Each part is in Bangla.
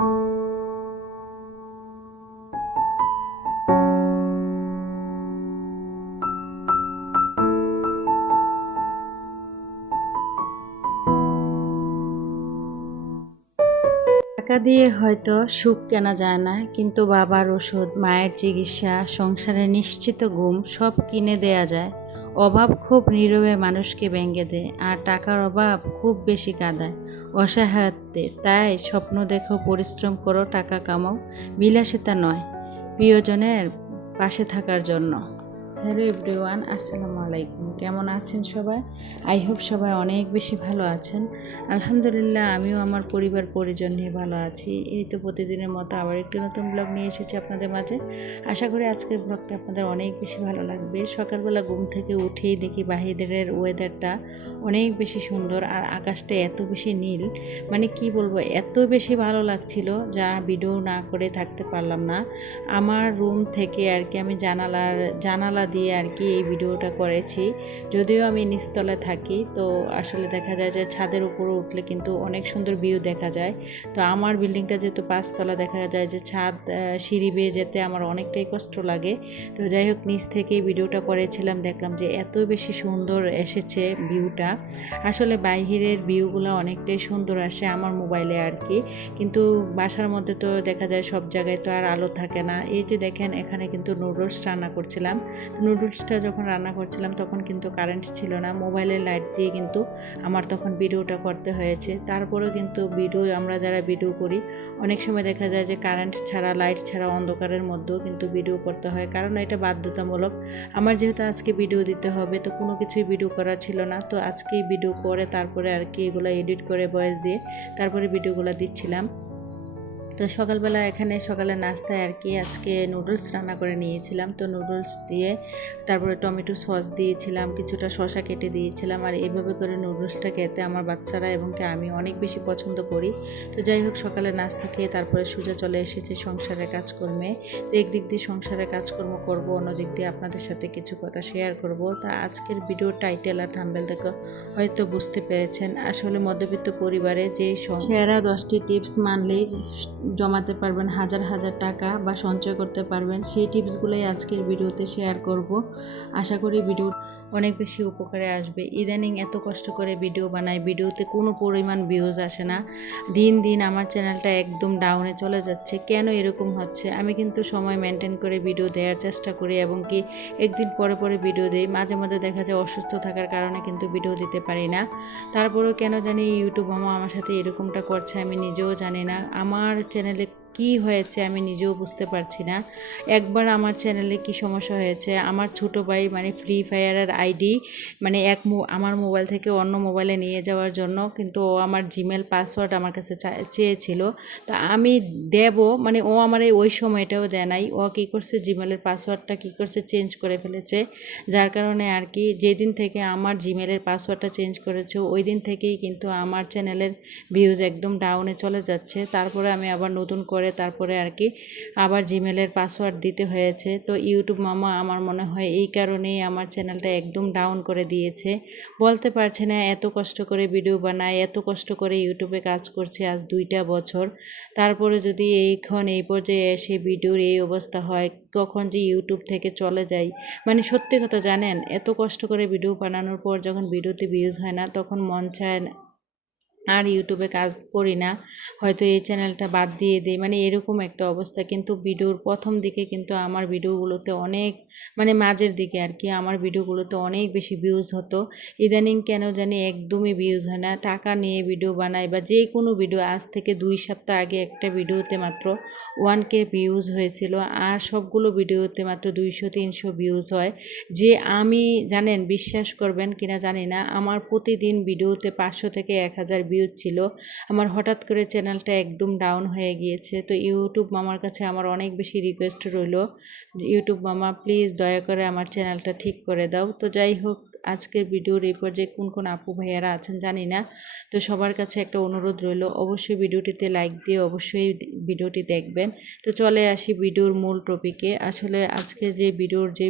টাকা দিয়ে হয়তো সুখ কেনা যায় না, কিন্তু বাবার ওষুধ, মায়ের চিকিৎসা, সংসারে নিশ্চিত ঘুম সব কিনে দেয়া যায়। অভাব খুব নীরবে মানুষকে ভেঙে দেয়, আর টাকার অভাব খুব বেশি কাঁদায় অসহায়ত্বে। তাই স্বপ্ন দেখো, পরিশ্রম করো, টাকা কামাও, বিলাসিতা নয়, প্রিয়জনের পাশে থাকার জন্য। হ্যালো এভরিওয়ান, আসসালামু আলাইকুম। কেমন আছেন সবাই? আই হোপ সবাই অনেক বেশি ভালো আছেন। আলহামদুলিল্লাহ, আমিও আমার পরিবার পরিজন নিয়ে ভালো আছি। এই তো প্রতিদিনের মতো আবার একটি নতুন ব্লগ নিয়ে এসেছি আপনাদের মাঝে। আশা করি আজকের ব্লগটা আপনাদের অনেক বেশি ভালো লাগবে। সকালবেলা ঘুম থেকে উঠেই দেখি বাহিরের ওয়েদারটা অনেক বেশি সুন্দর, আর আকাশটা এত বেশি নীল, মানে কি বলবো, এত বেশি ভালো লাগছিল যা ভিডিও না করে থাকতে পারলাম না। আমার রুম থেকে আর কি আমি জানালা দিয়ে আর কি এই ভিডিওটা করেছি। যদিও আমি নিচতলায় থাকি, তো আসলে দেখা যায় যে ছাদের উপরে উঠলে কিন্তু অনেক সুন্দর ভিউ দেখা যায়। তো আমার বিল্ডিংটা যেহেতু 5 তলা, দেখা যায় যে ছাদ সিঁড়ি বেয়ে যেতে আমার অনেকটাই কষ্ট লাগে। তো যাই হোক, নিচ থেকে ভিডিওটা করেছিলাম, দেখলাম যে এত বেশি সুন্দর এসেছে ভিউটা। আসলে বাইরের ভিউগুলো অনেকটাই সুন্দর আসে আমার মোবাইলে আর কি, কিন্তু বাসার মধ্যে তো দেখা যায় সব জায়গায় তো আর আলো থাকে না। এই যে দেখেন, এখানে কিন্তু নুডলস রান্না করছিলাম। নুডলসটা যখন রান্না করছিলাম তখন কিন্তু কারেন্ট ছিল না, মোবাইলের লাইট দিয়ে কিন্তু আমার তখন ভিডিওটা করতে হয়েছে। তারপরেও কিন্তু আমরা যারা ভিডিও করি, অনেক সময় দেখা যায় যে কারেন্ট ছাড়া, লাইট ছাড়া, অন্ধকারের মধ্যেও কিন্তু ভিডিও করতে হয়, কারণ এটা বাধ্যতামূলক। আমার যেহেতু আজকে ভিডিও দিতে হবে, তো কোনো কিছুই ভিডিও করা ছিল না, তো আজকেই ভিডিও করে তারপরে আর কি এগুলো এডিট করে ভয়েস দিয়ে তারপরে ভিডিওগুলো দিচ্ছিলাম। তো সকালবেলা এখানে সকালে নাস্তায় আর কি আজকে নুডলস রান্না করে নিয়েছিলাম। তো নুডলস দিয়ে তারপরে টমেটো সস দিয়েছিলাম, কিছুটা শসা কেটে দিয়েছিলাম, আর এইভাবে করে নুডলসটা খেতে আমার বাচ্চারা এবং কি আমি অনেক বেশি পছন্দ করি। তো যাই হোক, সকালে নাস্তা খেয়ে তারপরে সোজা চলে এসেছে সংসারের কাজকর্মে। তো একদিক দিয়ে সংসারের কাজকর্ম করব, অন্যদিক দিয়ে আপনাদের সাথে কিছু কথা শেয়ার করব। তা আজকের ভিডিওর টাইটেল আর থাম্বনেল থেকে হয়তো বুঝতে পেরেছেন, আসলে মধ্যবিত্ত পরিবারে যে সেরা 10টি টিপস মানলেই জমাতে পারবেন হাজার হাজার টাকা বা সঞ্চয় করতে পারবেন, সেই টিপসগুলোই আজকের ভিডিওতে শেয়ার করব। আশা করি ভিডিও অনেক বেশি উপকারে আসবে। ইদানিং এত কষ্ট করে ভিডিও বানাই, ভিডিওতে কোনো পরিমাণ ভিউজ আসে না। দিন দিন আমার চ্যানেলটা একদম ডাউনে চলে যাচ্ছে। কেন এরকম হচ্ছে? আমি কিন্তু সময় মেনটেন করে ভিডিও দেওয়ার চেষ্টা করি এবং কি একদিন পরে পরে ভিডিও দিই। মাঝে মাঝে দেখা যায় অসুস্থ থাকার কারণে কিন্তু ভিডিও দিতে পারি না। তারপরেও কেন জানি ইউটিউব আমার সাথে এরকমটা করছে, আমি নিজেও জানি না। আমার চ্যানেলে কি হয়েছে আমি নিজেও বুঝতে পারছি না। একবার আমার চ্যানেলে কি সমস্যা হয়েছে, আমার ছোট ভাই মানে ফ্রি ফায়ারের আইডি মানে আমার মোবাইল থেকে অন্য মোবাইলে নিয়ে যাওয়ার জন্য কিন্তু ও আমার জিমেল পাসওয়ার্ড আমার কাছে চেয়েছিল। তো আমি দেব, মানে ও আমার ওই সময়টাও দেয় নাই। ও কী করছে, জিমেলের পাসওয়ার্ডটা কী করছে, চেঞ্জ করে ফেলেছে। যার কারণে আর কি যেদিন থেকে আমার জিমেলের পাসওয়ার্ডটা চেঞ্জ করেছে, ওই দিন থেকেই কিন্তু আমার চ্যানেলের ভিউজ একদম ডাউনে চলে যাচ্ছে। তারপরে আমি আবার নতুন করে তারপরে আর কি আবার জিমেলের পাসওয়ার্ড দিতে হয়েছে। তো ইউটিউব মামা আমার মনে হয় এই কারণেই আমার চ্যানেলটা একদম ডাউন করে দিয়েছে। বলতে পারছে না, এত কষ্ট করে ভিডিও বানায়, এত কষ্ট করে ইউটিউবে কাজ করছে আজ 2টা বছর, তারপরে যদি এই পর্যায়ে এসে ভিডিওর এই অবস্থা হয়, কখন যে ইউটিউব থেকে চলে যাই। মানে সত্যি কথা জানেন, এত কষ্ট করে ভিডিও বানানোর পর যখন ভিডিওতে ভিউজ হয় না, তখন মন চায় না আর ইউটিউবে কাজ করি না, হয়তো এই চ্যানেলটা বাদ দিয়ে দিই, মানে এরকম একটা অবস্থা। কিন্তু ভিডিওর প্রথম দিকে কিন্তু আমার ভিডিওগুলোতে অনেক, মানে মাঝের দিকে আর কি আমার ভিডিওগুলোতে অনেক বেশি ভিউজ হতো। ইদানিং কেন জানি একদমই ভিউজ হয় না। টাকা নিয়ে ভিডিও বানাই বা যে কোনো ভিডিও, আজ থেকে 2 সপ্তাহ আগে একটা ভিডিওতে মাত্র 1K ভিউজ হয়েছিল, আর সবগুলো ভিডিওতে মাত্র 200-300 ভিউজ হয়। যে আমি, জানেন, বিশ্বাস করবেন কিনা জানি না, আমার প্রতিদিন ভিডিওতে 500 থেকে 1000 ভিউজ ছিল। আমার হঠাৎ করে চ্যানেলটা একদম ডাউন হয়ে গিয়েছে। তো ইউটিউব মামার কাছে আমার অনেক বেশি রিকোয়েস্ট রইল, ইউটিউব মামা প্লিজ দয়া করে আমার চ্যানেলটা ঠিক করে দাও। তো যাই হোক, আজকের ভিডিওর এই পর্যায়ে কোন কোন আপু ভাইয়ারা আছেন জানি না, তো সবার কাছে একটা অনুরোধ রইল, অবশ্যই ভিডিওটিতে লাইক দিয়ে অবশ্যই ভিডিওটি দেখবেন। তো চলে আসি ভিডিওর মূল টপিকে। আসলে আজকে যে ভিডিওর যে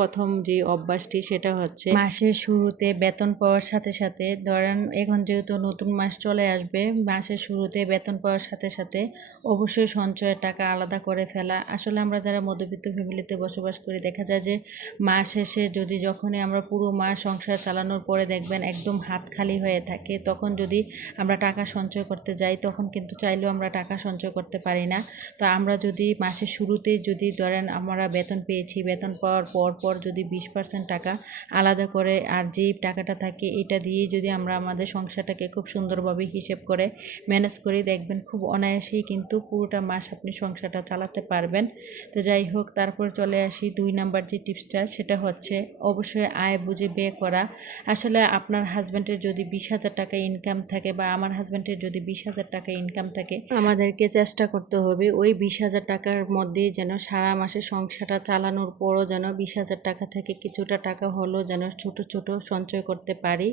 প্রথম যে অভ্যাসটি সেটা হচ্ছে মাসের শুরুতে বেতন পাওয়ার সাথে সাথে, ধরেন এখন যেহেতু নতুন মাস চলে আসবে, মাসের শুরুতে বেতন পাওয়ার সাথে সাথে অবশ্যই সঞ্চয়ের টাকা আলাদা করে ফেলা। আসলে আমরা যারা মধ্যবিত্ত ফ্যামিলিতে বসবাস করি, দেখা যায় যে মাস শেষে যখনই আমরা পুরো মাস সংসার চালানোর পরে দেখবেন একদম হাত খালি হয়ে থাকে, তখন যদি আমরা টাকা সঞ্চয় করতে যাই তখন কিন্তু চাইলেও আমরা টাকা সঞ্চয় করতে পারি না। তো আমরা যদি মাসের শুরুতেই যদি ধরেন আমরা বেতন পেয়েছি, বেতন পাওয়ার পর যদি 20% টাকা আলাদা করে আর যেই টাকাটা থাকে এটা দিয়েই যদি আমরা আমাদের সংসারটাকে খুব সুন্দরভাবে হিসেব করে ম্যানেজ করি, দেখবেন খুব অনায়াসেই কিন্তু পুরোটা মাস আপনি সংসারটা চালাতে পারবেন। তো যাই হোক, তারপর চলে আসি 2 নাম্বার যে টিপসটা, সেটা হচ্ছে অবশ্যই আয় বুঝে ব্যয় করা। আসলে আপনার হাজব্যান্ডের যদি 20,000 টাকা ইনকাম থাকে বা আমার হাজব্যান্ডের যদি 20,000 টাকা ইনকাম থাকে, আমাদেরকে চেষ্টা করতে হবে ওই 20,000 টাকার মধ্যেই যেন সারা মাসে সংসারটা চালানোর পরও যেন 20,000 টাকা থেকে কিছুটা টাকা হলেও যেন ছোট ছোট সঞ্চয় করতে পারি।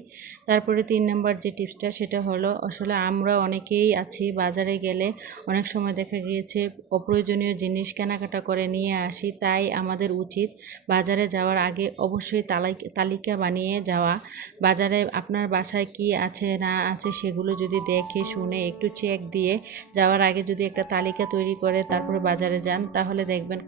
তারপরে 3 নাম্বার যে টিপসটা, সেটা হলো আসলে আমরা অনেকেই আছি বাজারে গেলে অনেক সময় দেখা গিয়েছে অপ্রয়োজনীয় জিনিস কেনাকাটা করে নিয়ে আসি। তাই আমাদের উচিত বাজারে যাওয়ার আগে অবশ্যই তালিকা বানিয়ে যাওয়া। বাজারে আপনার বাসায় কি আছে না আছে সেগুলো যদি দেখে শুনে একটু চেক দিয়ে যাওয়ার আগে যদি একটা তালিকা তৈরি করে তারপরে বাজারে যান, তাহলে দেখবেন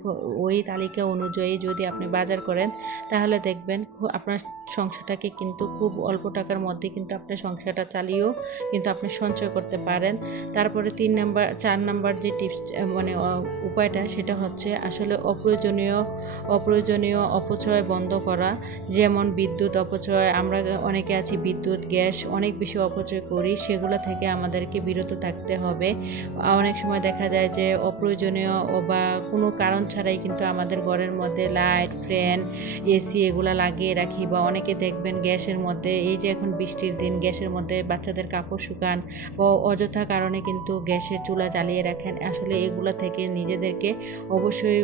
ওই তালিকা অনুযায়ী যদি আপনি বাজার করেন তাহলে দেখবেন আপনার সংসারটাকে কিন্তু খুব অল্প টাকার মধ্যে কিন্তু আপনি সংসারটা চালিয়েও কিন্তু আপনি সঞ্চয় করতে পারেন। তারপরে 4 নাম্বার যে টিপস মানে উপায়টা, সেটা হচ্ছে আসলে অপ্রয়োজনীয় অপচয় বন্ধ করা। যেমন বিদ্যুৎ অপচয়, আমরা অনেকে আছি বিদ্যুৎ গ্যাস অনেক বেশি অপচয় করি, সেগুলো থেকে আমাদেরকে বিরত থাকতে হবে। অনেক সময় দেখা যায় যে অপ্রয়োজনীয় বা কোনো কারণ ছাড়াই কিন্তু আমাদের ঘরের মধ্যে লাইট, ফ্যান, এসি এগুলো লাগিয়ে রাখি, বা অনেকে দেখবেন গ্যাসের মধ্যে, এই যে এখন বৃষ্টির দিন, গ্যাসের মধ্যে বাচ্চাদের কাপড় শুকান বা অযথা কারণে কিন্তু গ্যাসের চুলা জ্বালিয়ে রাখেন। আসলে এগুলো থেকে নিজেদেরকে অবশ্যই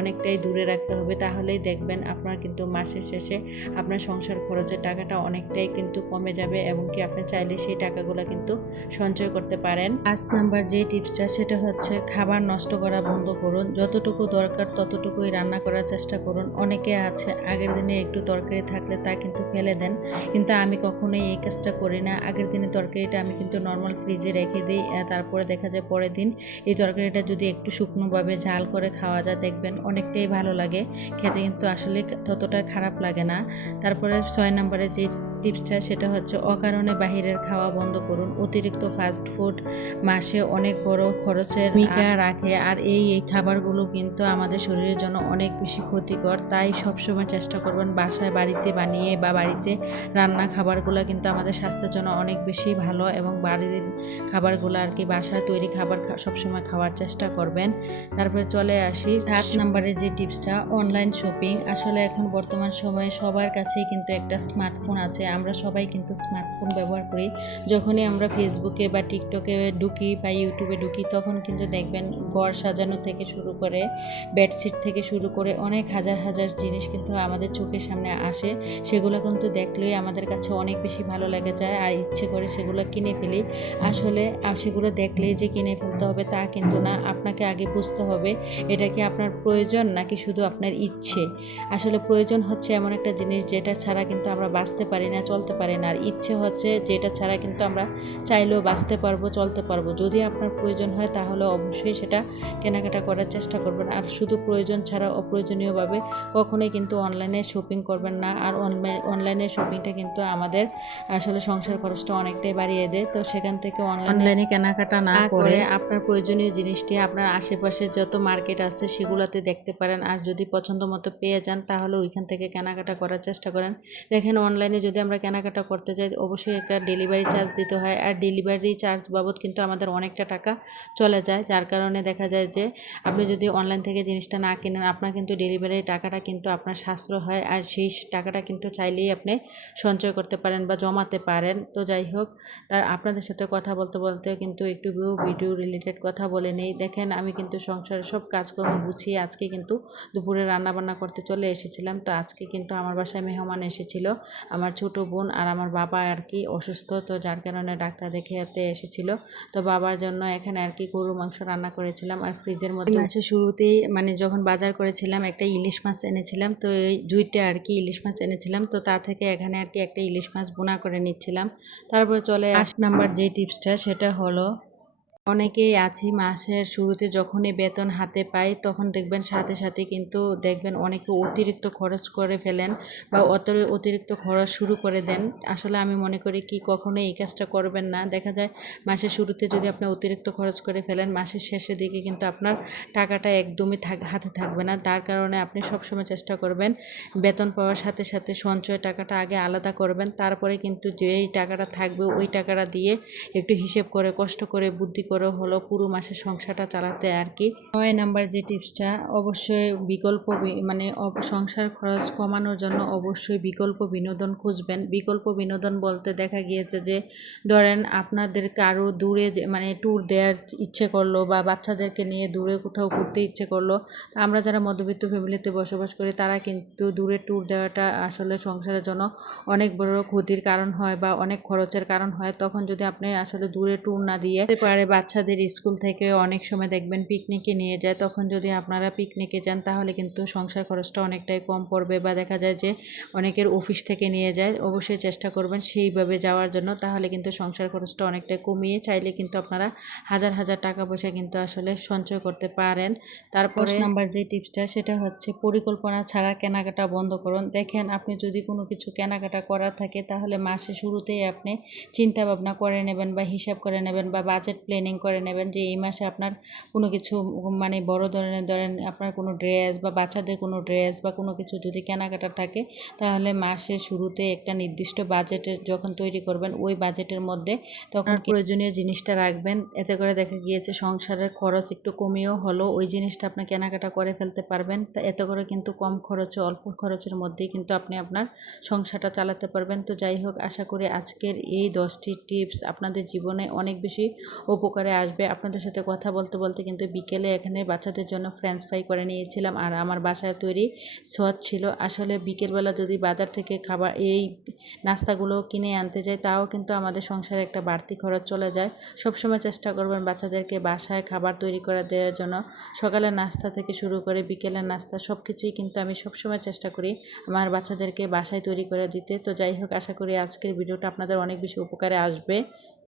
অনেকটাই দূরে রাখতে হবে, তাহলেই দেখবেন আপনার কিন্তু মাসের শেষে আপনার সংসার খরচের টাকাটা অনেকটাই কিন্তু কমে যাবে, এবং কি আপনি চাইলে সেই টাকাগুলো কিন্তু সঞ্চয় করতে পারেন। 5 নাম্বার যে টিপসটা, সেটা হচ্ছে খাবার নষ্ট করা বন্ধ করুন। যতটুকু দরকার ততটুকুই রান্না করার চেষ্টা করুন। অনেকে আছে আগের দিনে একটু তরকারি থাকলে তা কিন্তু ফেলে দেন, কিন্তু আমি কখনোই এই কাজটা করি না। আগের দিনে তরকারিটা আমি কিন্তু নর্মাল ফ্রিজে রেখে দিই, তারপরে দেখা যায় পরের দিন এই তরকারিটা যদি একটু শুকনোভাবে ঝাল করে খাওয়া যায়, দেখবেন অনেকটাই ভালো লাগে খেতে, কিন্তু আসলে ততটা খারাপ লাগে না। তারপরে 6 নম্বরে যে টিপসটা, সেটা হচ্ছে অকারণে বাহিরের খাওয়া বন্ধ করুন। অতিরিক্ত ফাস্ট ফুড মাসে অনেক বড় খরচের ভূমিকা রাখে, আর এই খাবারগুলো কিন্তু আমাদের শরীরের জন্য অনেক বেশি ক্ষতিকর। তাই সবসময় চেষ্টা করবেন বাসায় বাড়িতে বানিয়ে বা বাড়িতে রান্না খাবারগুলো কিন্তু আমাদের স্বাস্থ্যের জন্য অনেক বেশি ভালো, এবং বাড়ির খাবারগুলো আর কি বাসায় তৈরি খাবার সবসময় খাওয়ার চেষ্টা করবেন। তারপরে চলে আসি 7 নম্বরে যে টিপসটা, অনলাইন শপিং। আসলে এখন বর্তমান সময়ে সবার কাছেই কিন্তু একটা স্মার্টফোন আছে, আমরা সবাই কিন্তু স্মার্টফোন ব্যবহার করি। যখনই আমরা ফেসবুকে বা টিকটকে ঢুকি বা ইউটিউবে ঢুকি, তখন কিন্তু দেখবেন ঘর সাজানো থেকে শুরু করে বেডশিট থেকে শুরু করে অনেক হাজার হাজার জিনিস কিন্তু আমাদের চোখের সামনে আসে। সেগুলো কিন্তু দেখলেই আমাদের কাছে অনেক বেশি ভালো লেগে যায়, আর ইচ্ছে করে সেগুলো কিনে ফেলি। আসলে সেগুলো দেখলেই যে কিনে ফেলতে হবে তা কিন্তু না, আপনাকে আগে বুঝতে হবে এটা কি আপনার প্রয়োজন নাকি শুধু আপনার ইচ্ছে। আসলে প্রয়োজন হচ্ছে এমন একটা জিনিস যেটা ছাড়া কিন্তু আমরা বাঁচতে পারি না, চলতে পারি না, আর ইচ্ছে হচ্ছে যেটা ছাড়া কিন্তু আমরা চাইলেও বাঁচতে পারবো, চলতে পারবো। যদি আপনার প্রয়োজন হয় তাহলে অবশ্যই সেটা কেনাকাটা করার চেষ্টা করবেন, আর শুধু প্রয়োজন ছাড়া অপ্রয়োজনীয়ভাবে কখনোই কিন্তু অনলাইনে শপিং করবেন না। আর অনলাইনে শপিংটা কিন্তু আমাদের আসলে সংসার খরচটা অনেকটাই বাড়িয়ে দেয়। তো সেখান থেকে অনলাইনে কেনাকাটা না করে আপনার প্রয়োজনীয় জিনিসটি আপনার আশেপাশে যত মার্কেট আছে সেগুলোতে দেখতে পারেন, আর যদি পছন্দ মতো পেয়ে যান তাহলে ওইখান থেকে কেনাকাটা করার চেষ্টা করেন। দেখেন অনলাইনে যদি আমরা কেনাকাটা করতে যাই অবশ্যই একটা ডেলিভারি চার্জ দিতে হয়, আর ডেলিভারি চার্জ বাবদ কিন্তু আমাদের অনেকটা টাকা চলে যায়, যার কারণে দেখা যায় যে আপনি যদি অনলাইন থেকে জিনিসটা না কেনেন আপনার কিন্তু ডেলিভারির টাকাটা কিন্তু আপনার সাশ্রয় হয়, আর সেই টাকাটা কিন্তু চাইলেই আপনি সঞ্চয় করতে পারেন বা জমাতে পারেন। তো যাই হোক, তার আপনাদের সাথে কথা বলতে বলতে কিন্তু একটু ভিডিও রিলেটেড কথা বলে নেই। দেখেন আমি কিন্তু সংসারের সব কাজকর্ম গুছিয়ে আজকে কিন্তু দুপুরে রান্নাবান্না করতে চলে এসেছিলাম। তো আজকে কিন্তু আমার বাসায় মেহমান এসেছিল, আমার ছোট ছোট বোন আর আমার বাবা আর কি অসুস্থ, তো যার কারণে ডাক্তার দেখাতে এসেছিল। তো বাবার জন্য এখানে আর কি গরু মাংস রান্না করেছিলাম। আর ফ্রিজের মধ্যে মাসের শুরুতেই মানে যখন বাজার করেছিলাম একটা ইলিশ মাছ এনেছিলাম, তো এই দুইটা আর কি ইলিশ মাছ এনেছিলাম, তো তা থেকে এখানে আর কি একটা ইলিশ মাছ বোনা করে নিচ্ছিলাম। তারপর চলে 8 নাম্বার যে টিপসটা, সেটা হলো অনেকেই আছি মাসের শুরুতে যখনই বেতন হাতে পাই তখন দেখবেন সাথে সাথে কিন্তু দেখবেন অনেকে অতিরিক্ত খরচ করে ফেলেন বা অতিরিক্ত খরচ শুরু করে দেন। আসলে আমি মনে করি কি কখনোই এই কাজটা করবেন না। দেখা যায় মাসের শুরুতে যদি আপনি অতিরিক্ত খরচ করে ফেলেন, মাসের শেষের দিকে কিন্তু আপনার টাকাটা একদমই হাতে থাকবে না। তার কারণে আপনি সবসময় চেষ্টা করবেন বেতন পাওয়ার সাথে সাথে সঞ্চয় টাকাটা আগে আলাদা করবেন, তারপরে কিন্তু যেই টাকাটা থাকবে ওই টাকাটা দিয়ে একটু হিসেব করে কষ্ট করে বুদ্ধি করে হলো পুরো মাসের সংসারটা চালাতে আর কি। 9 নাম্বার যে টিপসটা, অবশ্যই বিকল্প মানে সংসার খরচ কমানোর জন্য অবশ্যই বিকল্প বিনোদন খুঁজবেন। বিকল্প বিনোদন বলতে দেখা গিয়েছে যে ধরেন আপনাদের কারো দূরে মানে ট্যুর দেওয়ার ইচ্ছে করলো বা বাচ্চাদেরকে নিয়ে দূরে কোথাও ঘুরতে ইচ্ছে করলো, তো আমরা যারা মধ্যবিত্ত ফ্যামিলিতে বসবাস করি তারা কিন্তু দূরে ট্যুর দেওয়াটা আসলে সংসারের জন্য অনেক বড় ক্ষতির কারণ হয় বা অনেক খরচের কারণ হয়। তখন যদি আপনি আসলে দূরে ট্যুর না দিয়ে পারে বাচ্চাদের স্কুল থেকে অনেক সময় দেখবেন পিকনিকে নিয়ে যায়, তখন যদি আপনারা পিকনিকে যান তাহলে কিন্তু সংসার খরচটা অনেকটাই কম পড়বে। বা দেখা যায় যে অনেকের অফিস থেকে নিয়ে যায়, অবশ্যই চেষ্টা করবেন সেইভাবে যাওয়ার জন্য, তাহলে কিন্তু সংসার খরচটা অনেকটাই কমিয়ে চাইলে কিন্তু আপনারা হাজার হাজার টাকা পয়সা কিন্তু আসলে সঞ্চয় করতে পারেন। তারপরে 10 নাম্বার যে টিপসটা, সেটা হচ্ছে পরিকল্পনা ছাড়া কেনাকাটা বন্ধ করুন। দেখেন আপনি যদি কোনো কিছু কেনাকাটা করার থাকে তাহলে মাসের শুরুতেই আপনি চিন্তা ভাবনা করে নেবেন বা হিসাব করে নেবেন বা বাজেট প্ল্যানিং করে নেবেন যে এই মাসে আপনার কোনো কিছু মানে বড় ধরনের ধরেন আপনার কোনো ড্রেস বা বাচ্চাদের কোনো ড্রেস বা কোনো কিছু যদি কেনাকাটা থাকে, তাহলে মাসের শুরুতে একটা নির্দিষ্ট বাজেটের যখন তৈরি করবেন ওই বাজেটের মধ্যে তখন প্রয়োজনীয় জিনিসটা রাখবেন। এতে করে দেখা গিয়েছে সংসারের খরচ একটু কমিয়েও হলো ওই জিনিসটা আপনি কেনাকাটা করে ফেলতে পারবেন। তা এতে করে কিন্তু কম খরচে অল্প খরচের মধ্যেই কিন্তু আপনি আপনার সংসারটা চালাতে পারবেন। তো যাই হোক, আশা করি আজকের এই 10টি টিপস আপনাদের জীবনে অনেক বেশি উপকারে আসবে। আপনাদের সাথে কথা বলতে বলতে কিন্তু বিকেলে এখানে বাচ্চাদের জন্য ফ্রেঞ্চ ফ্রাই করে নিয়েছিলাম আর আমার বাসায় তৈরি সস ছিল। আসলে বিকেলবেলা যদি বাজার থেকে খাবার এই নাস্তাগুলো কিনে আনতে যাই তাও কিন্তু আমাদের সংসারে একটা বাড়তি খরচ চলে যায়। সবসময় চেষ্টা করবেন বাচ্চাদেরকে বাসায় খাবার তৈরি করে দেওয়ার জন্য। সকালের নাস্তা থেকে শুরু করে বিকেলের নাস্তা সব কিছুই কিন্তু আমি সবসময় চেষ্টা করি আমার বাচ্চাদেরকে বাসায় তৈরি করে দিতে। তো যাই হোক, আশা করি আজকের ভিডিওটা আপনাদের অনেক বেশি উপকারে আসবে।